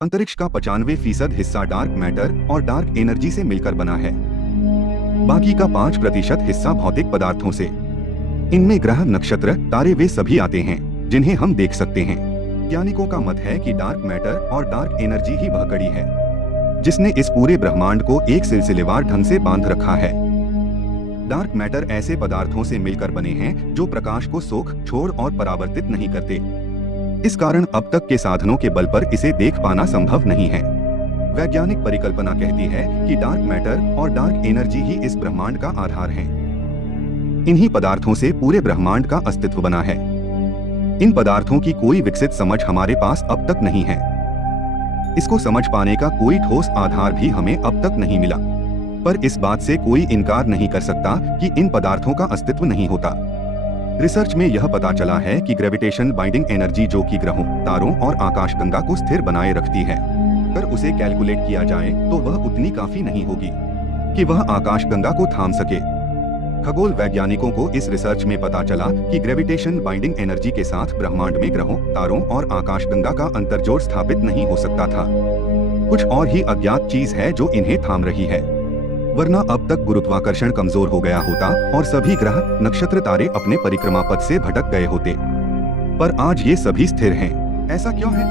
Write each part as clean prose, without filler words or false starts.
अंतरिक्ष का 95% हिस्सा डार्क मैटर और डार्क एनर्जी से मिलकर बना है। बाकी का 5% हिस्सा भौतिक पदार्थों से। इनमें ग्रह, नक्षत्र, तारे वे सभी आते हैं जिन्हें हम देख सकते हैं। वैज्ञानिकों का मत है कि डार्क मैटर और डार्क एनर्जी ही वह कड़ी है जिसने इस पूरे ब्रह्मांड को एक सिलसिलेवार ढंग से बांध रखा है। डार्क मैटर ऐसे पदार्थों से मिलकर बने हैं जो प्रकाश को सोख, छोड़ और परावर्तित नहीं करते। इस कारण अब तक के साधनों के बल पर इसे देख पाना संभव नहीं है। वैज्ञानिक परिकल्पना कहती है कि डार्क मैटर और डार्क एनर्जी ही इस ब्रह्मांड का आधार है। इन्हीं पदार्थों से पूरे ब्रह्मांड का अस्तित्व बना है। इन पदार्थों की कोई विकसित समझ हमारे पास अब तक नहीं है। इसको समझ पाने का कोई ठोस आधार भी हमें अब तक नहीं मिला। पर इस बात से कोई इनकार नहीं कर सकता कि इन पदार्थों का अस्तित्व नहीं होता। रिसर्च में यह पता चला है कि ग्रेविटेशन बाइंडिंग एनर्जी, जो कि ग्रहों, तारों और आकाशगंगा को स्थिर बनाए रखती है, अगर उसे कैलकुलेट किया जाए तो वह उतनी काफी नहीं होगी कि वह आकाशगंगा को थाम सके। खगोल वैज्ञानिकों को इस रिसर्च में पता चला कि ग्रेविटेशन बाइंडिंग एनर्जी के साथ ब्रह्मांड में ग्रहों, तारों और आकाशगंगा का अंतरजोड़ स्थापित नहीं हो सकता था। कुछ और ही अज्ञात चीज है जो इन्हें थाम रही है, वरना अब तक गुरुत्वाकर्षण कमजोर हो गया होता और सभी ग्रह, नक्षत्र, तारे अपने परिक्रमा पथ से भटक गए होते। पर आज ये सभी स्थिर हैं। ऐसा क्यों है?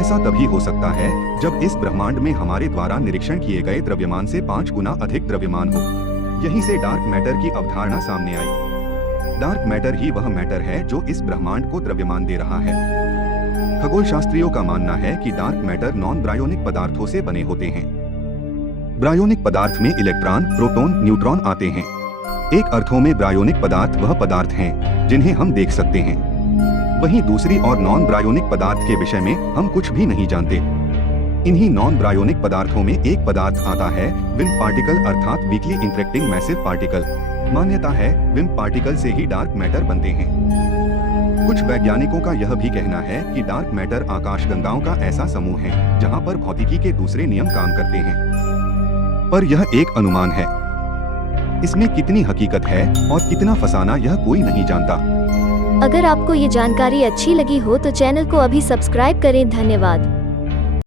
ऐसा तभी हो सकता है जब इस ब्रह्मांड में हमारे द्वारा निरीक्षण किए गए द्रव्यमान से 5 गुना अधिक द्रव्यमान हो। यहीं से डार्क मैटर की अवधारणा सामने आई। डार्क मैटर ही वह मैटर है जो इस ब्रह्मांड को द्रव्यमान दे रहा है। खगोल शास्त्रियों का मानना है कि डार्क मैटर नॉन ब्रायोनिक पदार्थों से बने होते हैं। ब्रायोनिक पदार्थ में इलेक्ट्रॉन, प्रोटॉन, न्यूट्रॉन आते हैं। एक अर्थों में ब्रायोनिक पदार्थ वह पदार्थ हैं जिन्हें हम देख सकते हैं। वहीं दूसरी और नॉन ब्रायोनिक पदार्थ के विषय में हम कुछ भी नहीं जानते। इन्हीं नॉन ब्रायोनिक पदार्थों में एक पदार्थ आता है विम्प पार्टिकल, अर्थात वीकली इंटरेक्टिंग मैसिव पार्टिकल। मान्यता है विम्प पार्टिकल से ही डार्क मैटर बनते हैं। कुछ वैज्ञानिकों का यह भी कहना है कि डार्क मैटर आकाशगंगाओं का ऐसा समूह है जहां पर भौतिकी के दूसरे नियम काम करते हैं। पर यह एक अनुमान है। इसमें कितनी हकीकत है और कितना फसाना, यह कोई नहीं जानता। अगर आपको ये जानकारी अच्छी लगी हो तो चैनल को अभी सब्सक्राइब करें। धन्यवाद।